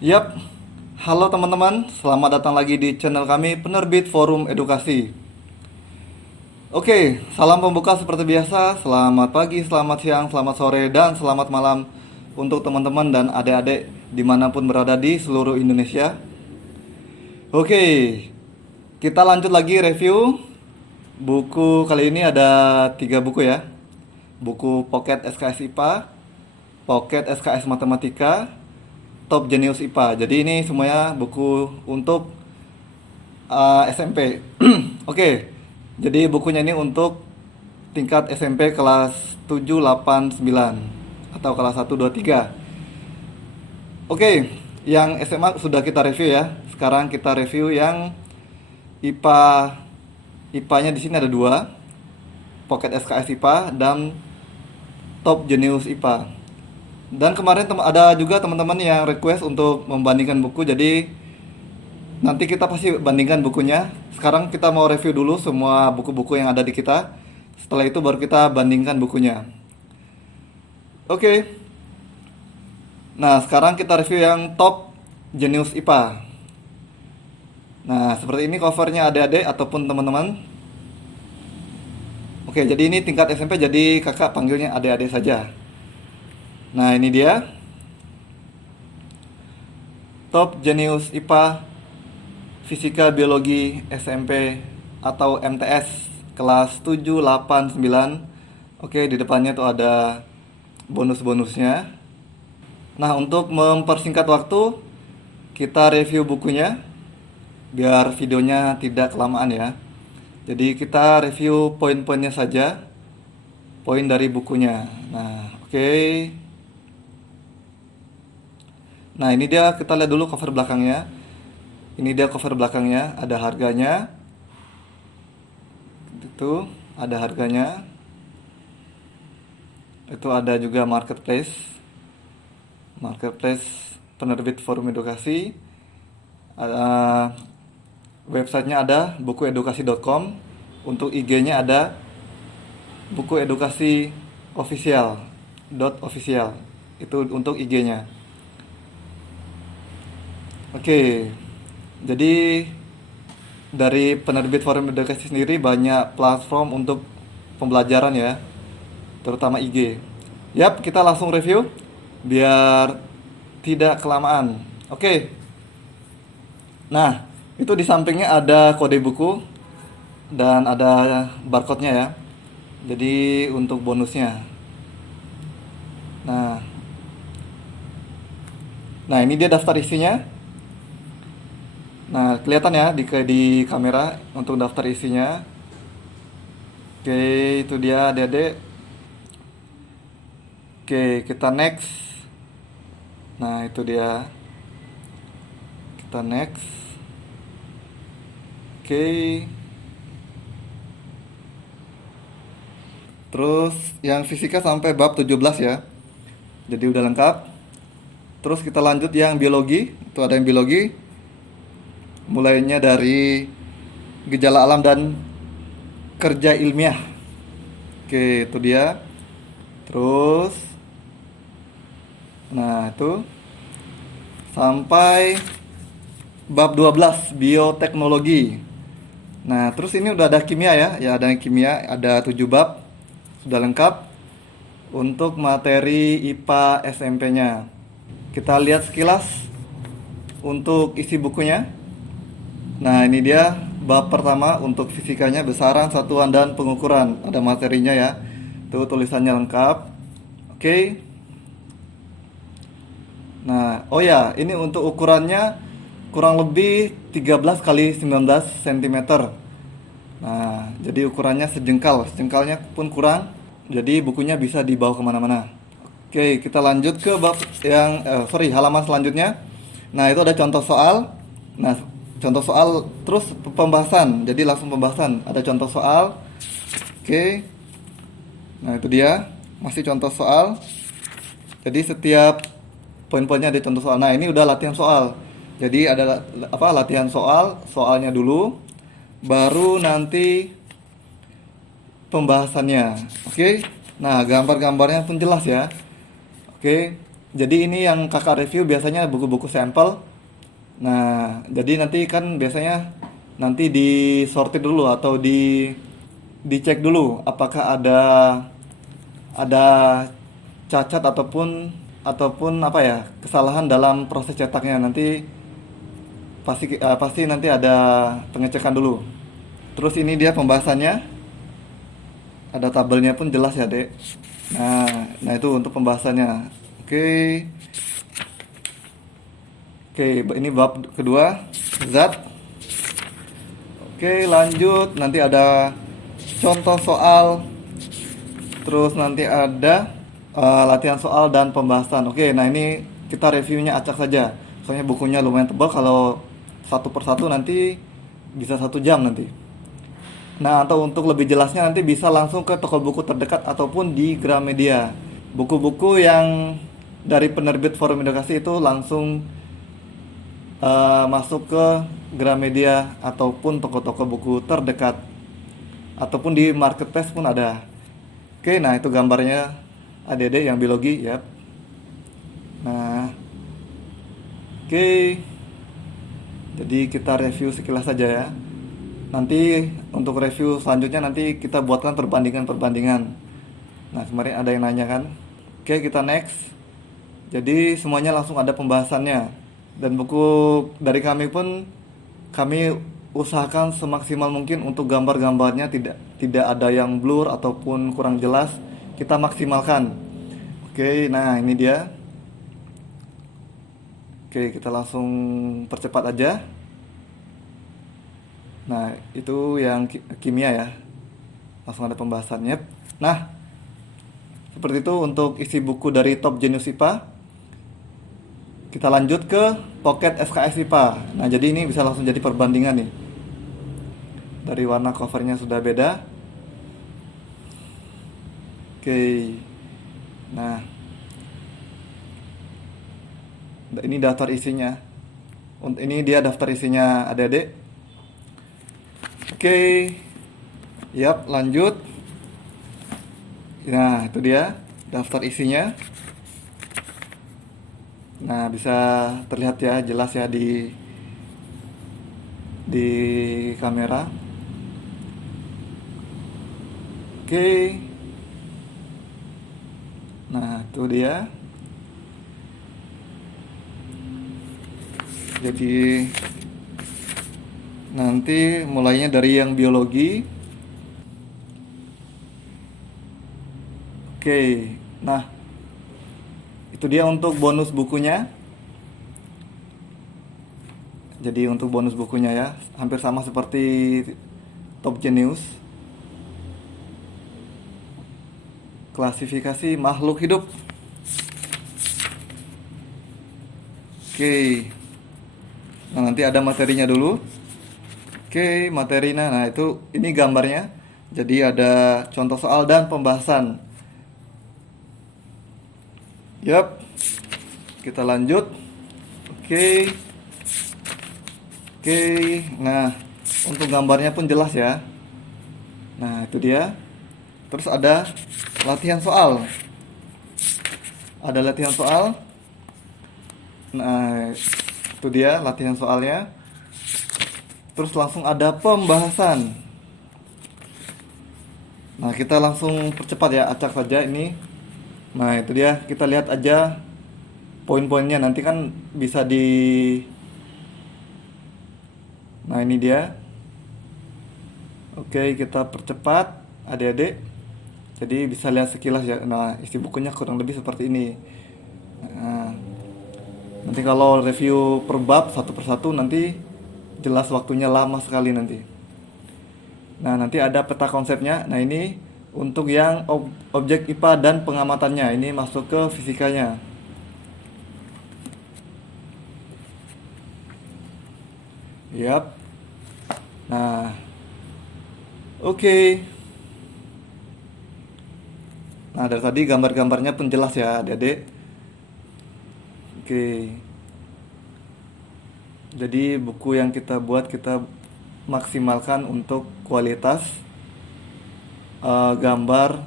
Yap, halo teman-teman, selamat datang lagi di channel kami Penerbit Forum Edukasi. Oke, salam pembuka seperti biasa. Selamat pagi, selamat siang, selamat sore, dan selamat malam untuk teman-teman dan adik-adik dimanapun berada di seluruh Indonesia. Oke, kita lanjut lagi review buku. Kali ini ada 3 buku ya. Buku Pocket SKS IPA, Pocket SKS Matematika, Top Genius IPA. Jadi ini semuanya buku untuk SMP. Oke, jadi bukunya ini untuk tingkat SMP kelas 7, 8, 9 atau kelas 1, 2, 3. Oke, yang SMA sudah kita review ya. Sekarang kita review yang IPA. IPA-nya di sini ada 2, Pocket SKS IPA dan Top Genius IPA. Dan kemarin ada juga teman-teman yang request untuk membandingkan buku. Jadi nanti kita pasti bandingkan bukunya. Sekarang kita mau review dulu semua buku-buku yang ada di kita. Setelah itu baru kita bandingkan bukunya. Oke. Nah, sekarang kita review yang Top Genius IPA. Nah, seperti ini covernya adik-adik ataupun teman-teman. Oke, jadi ini tingkat SMP, jadi kakak panggilnya adik-adik saja. Nah, ini dia Top Genius IPA Fisika Biologi SMP atau MTS kelas 7, 8, 9. Oke, di depannya tuh ada bonus-bonusnya. Nah, untuk mempersingkat waktu, kita review bukunya biar videonya tidak kelamaan ya. Jadi kita review poin-poinnya saja, poin dari bukunya. Nah, oke. Nah, ini dia, kita lihat dulu cover belakangnya. Ini dia cover belakangnya, ada harganya. Itu ada harganya. Itu ada juga marketplace. Marketplace Penerbit Forum Edukasi. Websitenya ada bukuedukasi.com. Untuk IG-nya ada buku edukasi official. Itu untuk IG-nya. Oke, jadi dari Penerbit Forum Edukasi sendiri banyak platform untuk pembelajaran ya, terutama IG. Yap, kita langsung review biar tidak kelamaan. Oke. Nah, itu di sampingnya ada kode buku dan ada barcode-nya ya. Jadi untuk bonusnya. Nah, ini dia daftar isinya. Nah, kelihatan ya di kamera untuk daftar isinya. Oke, itu dia adik-adik. Oke, kita next. Nah, itu dia. Kita next. Oke. Terus yang fisika sampai bab 17 ya. Jadi udah lengkap. Terus kita lanjut yang biologi. Itu ada yang biologi. Mulainya dari gejala alam dan kerja ilmiah. Oke, itu dia. Terus nah, itu sampai bab 12 bioteknologi. Nah, terus ini udah ada kimia ya. Ya, ada kimia, ada 7 bab. Sudah lengkap untuk materi IPA SMP-nya. Kita lihat sekilas untuk isi bukunya. Nah, ini dia bab pertama untuk fisikanya, besaran, satuan, dan pengukuran. Ada materinya ya. Tuh tulisannya lengkap. Oke. Nah, oh ya, ini untuk ukurannya kurang lebih 13 kali 19 cm. Nah, jadi ukurannya sejengkalnya pun kurang. Jadi bukunya bisa dibawa kemana-mana. Oke, kita lanjut ke bab yang halaman selanjutnya. Nah, itu ada contoh soal. Nah, contoh soal terus pembahasan. Jadi langsung pembahasan. Ada contoh soal. Oke. Nah, itu dia. Masih contoh soal. Jadi setiap poin-poinnya ada contoh soal. Nah, ini udah latihan soal. Jadi ada latihan soalnya dulu. Baru nanti pembahasannya. Oke. Nah, gambar-gambarnya pun jelas ya. Oke. Jadi ini yang kakak review biasanya buku-buku sampel. Nah, jadi nanti kan biasanya nanti disortir dulu atau dicek dulu apakah ada cacat ataupun apa ya, kesalahan dalam proses cetaknya. Nanti pasti nanti ada pengecekan dulu. Terus ini dia pembahasannya, ada tabelnya pun jelas ya, Dek. Nah itu untuk pembahasannya. Oke. Oke, ini bab kedua, zat. Oke, lanjut. Nanti ada contoh soal, terus nanti ada latihan soal dan pembahasan. Oke, nah ini kita reviewnya acak saja. Soalnya bukunya lumayan tebal, kalau satu persatu nanti bisa 1 jam nanti. Nah, atau untuk lebih jelasnya nanti bisa langsung ke toko buku terdekat ataupun di Gramedia. Buku-buku yang dari penerbit Forum Edukasi itu langsung masuk ke Gramedia ataupun toko-toko buku terdekat, ataupun di marketplace pun ada. Oke, nah itu gambarnya adik-adik yang biologi ya. Nah, oke. Jadi kita review sekilas saja ya. Nanti untuk review selanjutnya nanti kita buatkan perbandingan-perbandingan. Nah, kemarin ada yang nanya kan. Oke, kita next. Jadi semuanya langsung ada pembahasannya. Dan buku dari kami pun kami usahakan semaksimal mungkin untuk gambar-gambarnya tidak ada yang blur ataupun kurang jelas, kita maksimalkan. Oke, nah ini dia. Oke, kita langsung percepat aja. Nah, itu yang kimia ya. Langsung ada pembahasannya. Nah, seperti itu untuk isi buku dari Top Genius IPA. Kita lanjut ke Pocket SKS IPA. Nah, jadi ini bisa langsung jadi perbandingan nih. Dari warna covernya sudah beda. Oke. Nah, ini daftar isinya. Ini dia daftar isinya adik-adik. Oke. Yap, lanjut. Nah, itu dia daftar isinya. Nah, bisa terlihat ya, jelas ya di kamera. Oke. Nah, itu dia. Jadi nanti mulainya dari yang biologi. Oke. Nah, itu dia untuk bonus bukunya. Jadi untuk bonus bukunya ya, hampir sama seperti Top Genius. Klasifikasi makhluk hidup. Oke. Nah, nanti ada materinya dulu. Oke, materinya. Nah, itu ini gambarnya. Jadi ada contoh soal dan pembahasan. Yap. Kita lanjut. Oke. Oke. Nah, untuk gambarnya pun jelas ya. Nah, itu dia. Terus ada latihan soal. Ada latihan soal. Nah, itu dia latihan soalnya. Terus langsung ada pembahasan. Nah, kita langsung percepat ya, acak saja ini. Nah, itu dia, kita lihat aja poin-poinnya. Nanti kan bisa Nah, ini dia. Oke, kita percepat adik-adik. Jadi bisa lihat sekilas ya. Nah, isi bukunya kurang lebih seperti ini. Nah, nanti kalau review per bab satu persatu nanti jelas waktunya lama sekali nanti. Nah, nanti ada peta konsepnya. Nah, ini untuk yang objek IPA dan pengamatannya. Ini masuk ke fisikanya. Yap. Nah, oke. Nah, dari tadi gambar-gambarnya pun jelas ya, adik-adik. Oke. Jadi buku yang kita buat kita maksimalkan untuk kualitas gambar,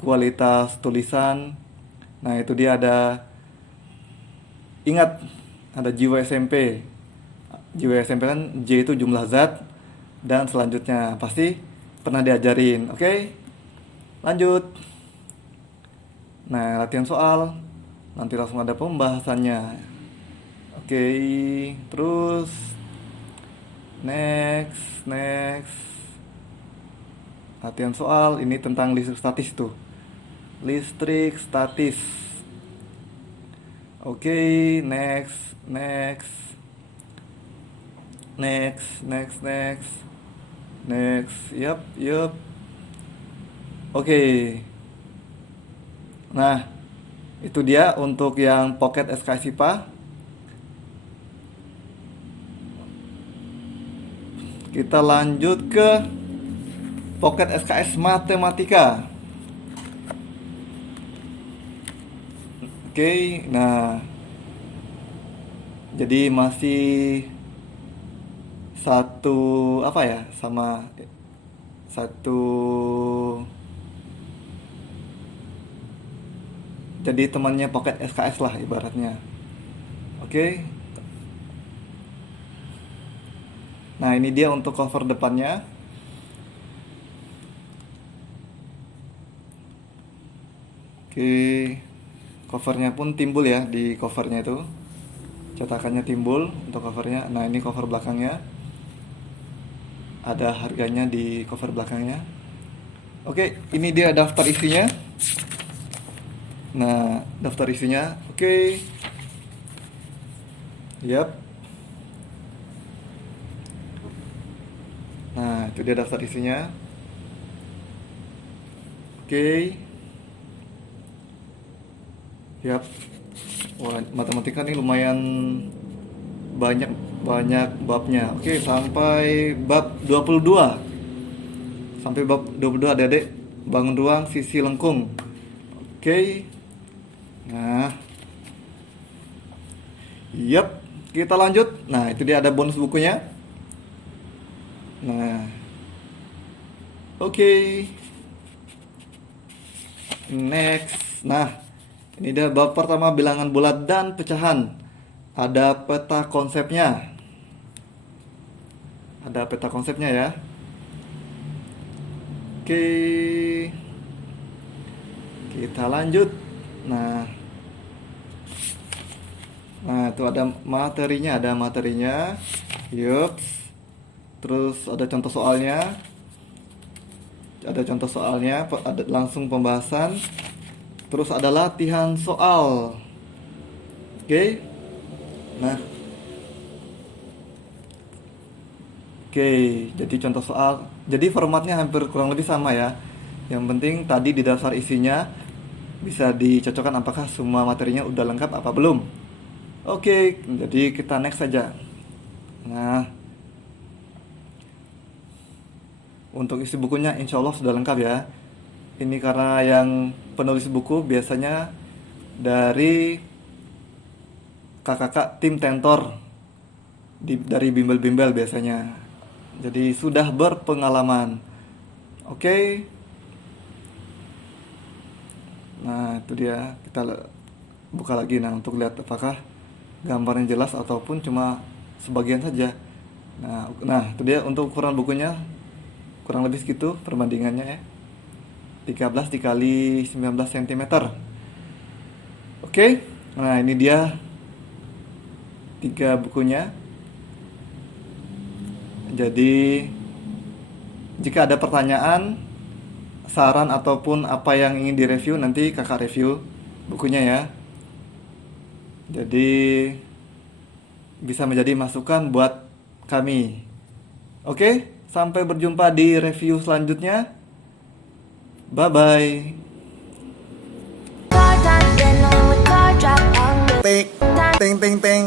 kualitas tulisan. Nah, itu dia ada Ingat, ada jiwa SMP. Jiwa SMP kan J itu jumlah zat, dan selanjutnya pasti pernah diajarin. Oke, lanjut. Nah, latihan soal. Nanti langsung ada pembahasannya. Oke, terus next. Latihan soal ini tentang listrik statis tuh. Listrik statis. Oke, next. Yup. Oke. Nah, itu dia untuk yang Pocket SKS IPA. Kita lanjut ke Pocket SKS Matematika. Oke, nah, jadi masih satu apa ya, sama satu, jadi temannya Pocket SKS lah ibaratnya. Oke. Nah, ini dia untuk cover depannya. Oke, covernya pun timbul ya, di covernya itu cetakannya timbul untuk covernya. Nah, ini cover belakangnya, ada harganya di cover belakangnya. Oke, ini dia daftar isinya. Nah, daftar isinya. Oke. Yap. Nah, itu dia daftar isinya. Oke. Yap. Wah, matematika nih lumayan banyak babnya. Oke, sampai bab 22. Sampai bab 22 Adik-adik. Bangun ruang sisi lengkung. Oke. Nah. Yap, kita lanjut. Nah, itu dia ada bonus bukunya. Nah. Oke. Next. Nah, ini dia bab pertama, bilangan bulat dan pecahan. Ada peta konsepnya. Ya. Oke. Kita lanjut. Nah, itu ada materinya. Yup. Terus ada contoh soalnya. Ada langsung pembahasan. Terus ada latihan soal. Oke. Nah. Oke, jadi contoh soal. Jadi formatnya hampir kurang lebih sama ya. Yang penting tadi di dasar isinya bisa dicocokkan apakah semua materinya udah lengkap apa belum. Oke, jadi kita next saja. Nah, untuk isi bukunya insya Allah sudah lengkap ya. Ini karena yang penulis buku biasanya dari kakak-kakak tim tentor dari bimbel-bimbel biasanya. Jadi sudah berpengalaman. Oke. Nah, itu dia. Kita buka lagi untuk lihat apakah gambarnya jelas ataupun cuma sebagian saja. Nah, itu dia untuk ukuran bukunya. Kurang lebih segitu perbandingannya ya. 13 dikali 19 cm. Oke. Nah, ini dia 3 bukunya. Jadi jika ada pertanyaan, saran ataupun apa yang ingin direview, nanti kakak review bukunya ya. Jadi bisa menjadi masukan buat kami. Oke, sampai berjumpa di review selanjutnya. Bye bye. Ting ting ting ting.